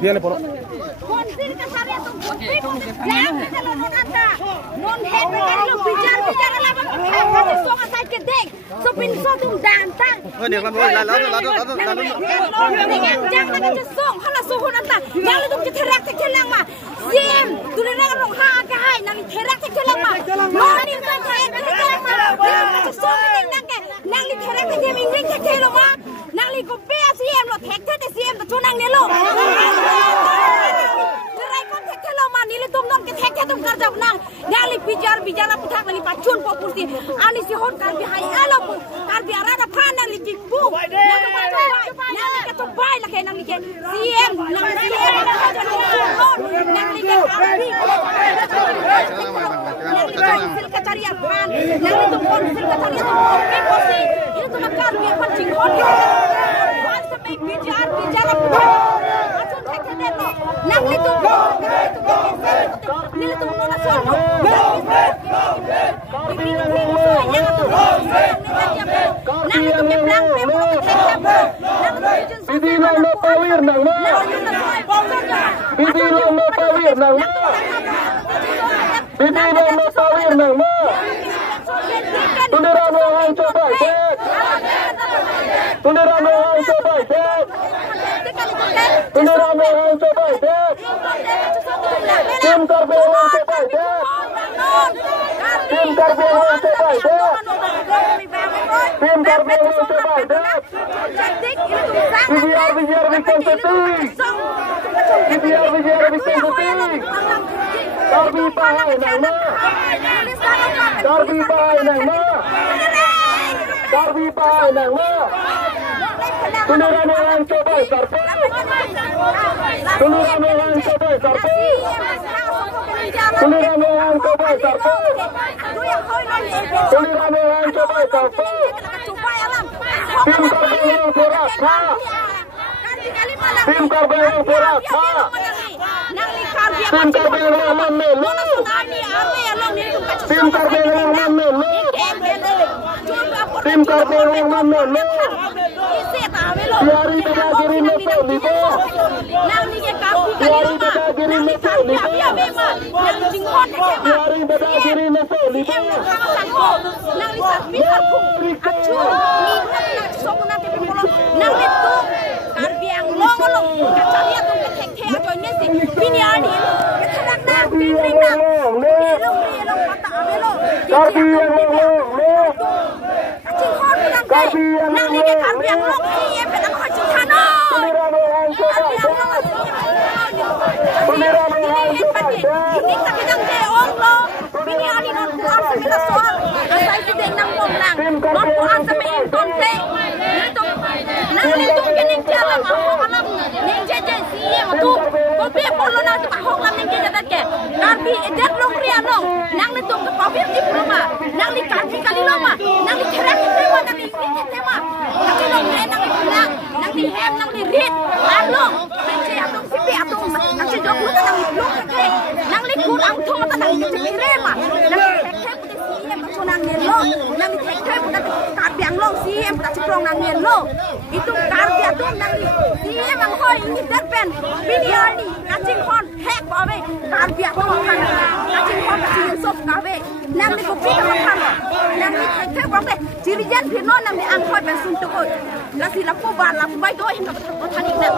Viene por bicara putak nali pacun popusi ani si hon karbi hai alopu karbi arada panang li tipu nali katu bai la kenang li ke CM nang CM nang li ke karbi sil kacarian pan nang itu pon sil kacarian tu posi itu tu karbi apa cinghon wan sampai bicara putak acun thekne no nang li tu nili tu nona sono itu karbi itu nang dia mang hoi ini terpen video ni kacing hon hek bawe karbi itu makan kacing hon kacing sop kawe nang ni kopi makan nang ni hek bawe jirijan pino nang ni ang hoi ben suntuk lasi lapu ban lapu bai doi hingga petani net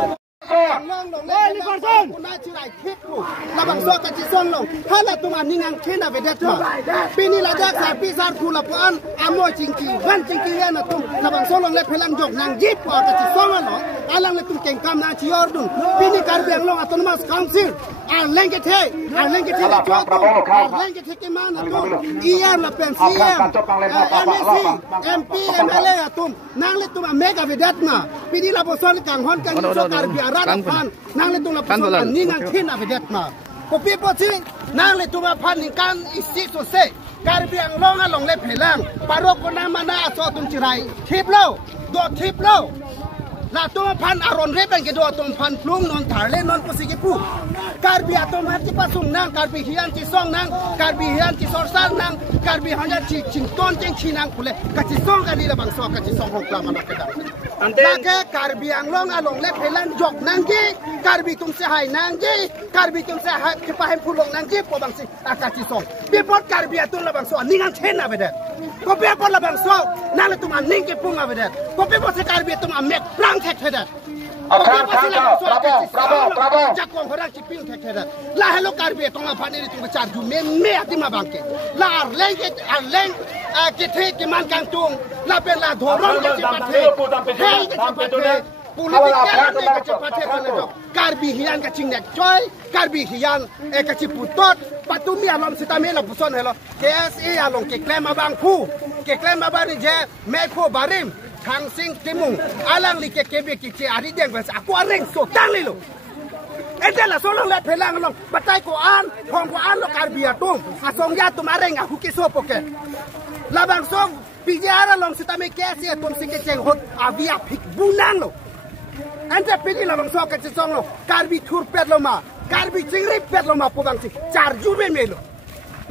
Ni person. Una cirai kitku. Labang so ka cison long. Hala tuma ningang kena vedet ma. Pini la jak sa pisar kula puan amo cingki. Wan cingki yana tum. Labang so long le pelang jok nang jip ka cison long. Alang le tum kengkam na cior dun. Pini karbiang long autonomous council. Lengket he. Lengket he. Lengket he ke mana tum. Iya la pensi. MSC, MP, MLA atum. Nang le tum mega vedet ma. Pini la bosol kang hon kang so karbiang pan nang le tuma pan ni ngang khin avedet ma ko pi po chi nang le tuma pan ni kan isi so se karbiang long a long le phelang parok ko na mana so tum chirai thip lo do thip lo la to pan aron re ben ke do to pan plum non tharle non posiki pu karbi atom hati pasung nang karbi hian ti song nang karbi hian ti sorsal nang karbi hanya chi ton ching chi nang pule ka chi song ka ni la bang so ka chi song hong klam ka da la ke karbi anglong along le phelan jok nang gi karbi tum se hai nang gi karbi tum se hai ke pa hem phulong nang gi po bang si ka chi song bi pot karbi atom la bang so ni ngang chen na be de ko be pot la bang so na le tum an ning ke pung a be de ko be pot se karbi tum a mek plang thek the de Bravo. Jakong orang cipin kekera. Lah hello karbi tong apa ni tong char ju me ati ma bangke. La arleng ke ke man kantung. La pen la dhorong ke chipathe. Hei ke chipathe. Politik ke chipathe kan do. Karbi hian ke chingnek choi. Karbi hian ke chiputot. Patumi alom sitame la buson hello. KSA along ke klem abang pu. Ke klem abang je me ko barim. Thang sing timung alang li ke kebe ki che ari deng bas aku areng so tang li lo endela so long le phelang long batai ko an phong ko an lo karbi atum asong ya tum areng aku ki so poke labang song pijara long sitame kesi atum sing ke cheng hot avia phik bunang lo ente pili labang so ka song lo karbi thur pet lo ma karbi chingri pet lo ma pobang si char ju me lo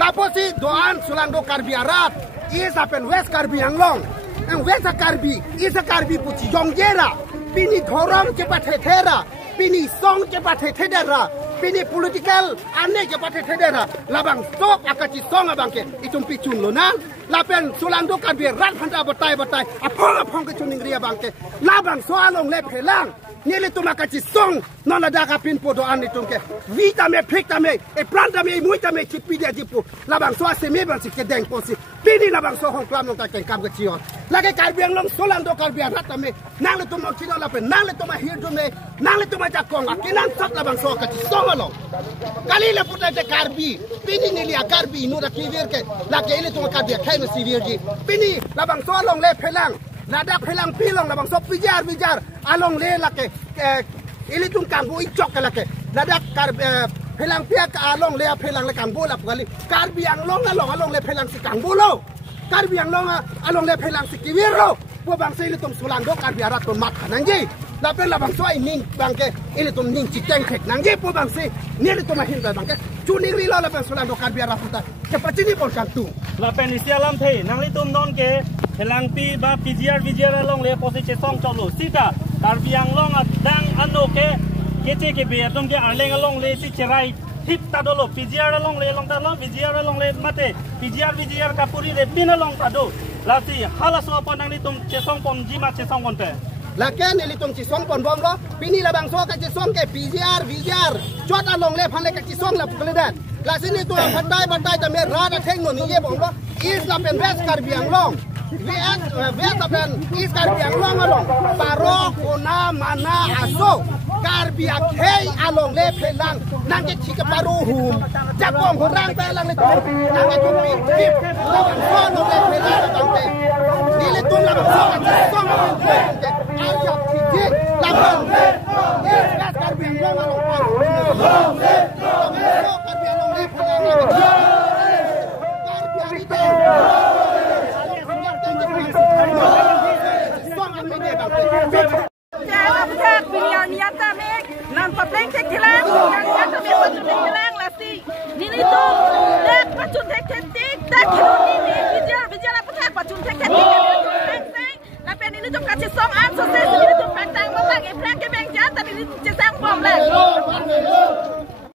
laposi doan sulang do karbi arat is apen west karbi anglong ang wesa karbi isa karbi puchi jongjera pini dhorong cepat thera pini song cepat thedera pini political ane cepat thedera labang sok akachi song abangke itum pichun lo na lapen sulando karbi rat phanda batai apong ke chuning ria bangke labang so along le phelang nile tumakachi song nona daga pin podo ane tungke vitame phekame e prantame muitame chipidi ajipu labang so ase me ban sikke deng posi pini labang so hong klam nong ka ken kam ke chion lage karbiang long solando karbiang ratame nang to mo chino lape nang to ma hirdu me nang to ma jakong akinan sak labang so ka song along kali le puta de karbi pini nili karbi no da kivir ke lage ile to karbi khai no sivirji pini labang so along le phelang ladak phelang pilong labang so pijar along le lake ili tung kambu icok lake ladak phelang pia along le phelang le kambu la pgali karbiang long along le phelang si kambu lo karbiang long along le phelang si kiwiro po bang se ili tum sulang do karbiara to mat nangji lapen labang so ning bangke ili tum ning chiteng thek nangji po bang se ni ili tum hin bangke chuning ri lo lapen sulang do karbiara puta kepachini pon kantu lapen isialam the nangli tum non ke phelang pi ba pijr long le posi che song cholo sita karbiang long dang anoke kete ke be atom ke arleng long le si cherai hip tadolo pijr long le long talo pijr long le mate pijr kapuri le pina long tado lati hala so pon nang litum che song pon jima che song pon pe la ken ni litum chi song pon bom lo pini la bang so ka chi song ke pijr chot along le phan le ka chi song la pukle dat la sini tu batai ta me ra da theng no ni ye bom lo is la pen west karbiang long West apen is karbiang long along parok ona mana aso karbiak hei along le phelang nang ke thik paru hum jakong horang pe lang le nang ke tupi tip labang so lo le phelang bang pe ni le tum labang so ka song ke ajak thik labang is west karbiang long along karbiang long le phelang nan papleng tek kilang yang nyata me pachun tek kilang lasi nini tu tek pachun tek tik tak kiloni ni bijal apa tak pachun tek tik peng seng lapen nini tu kachi song an so se nini tu peng tang mang lang e plang ke beng jat tapi nini tu cesang bom lang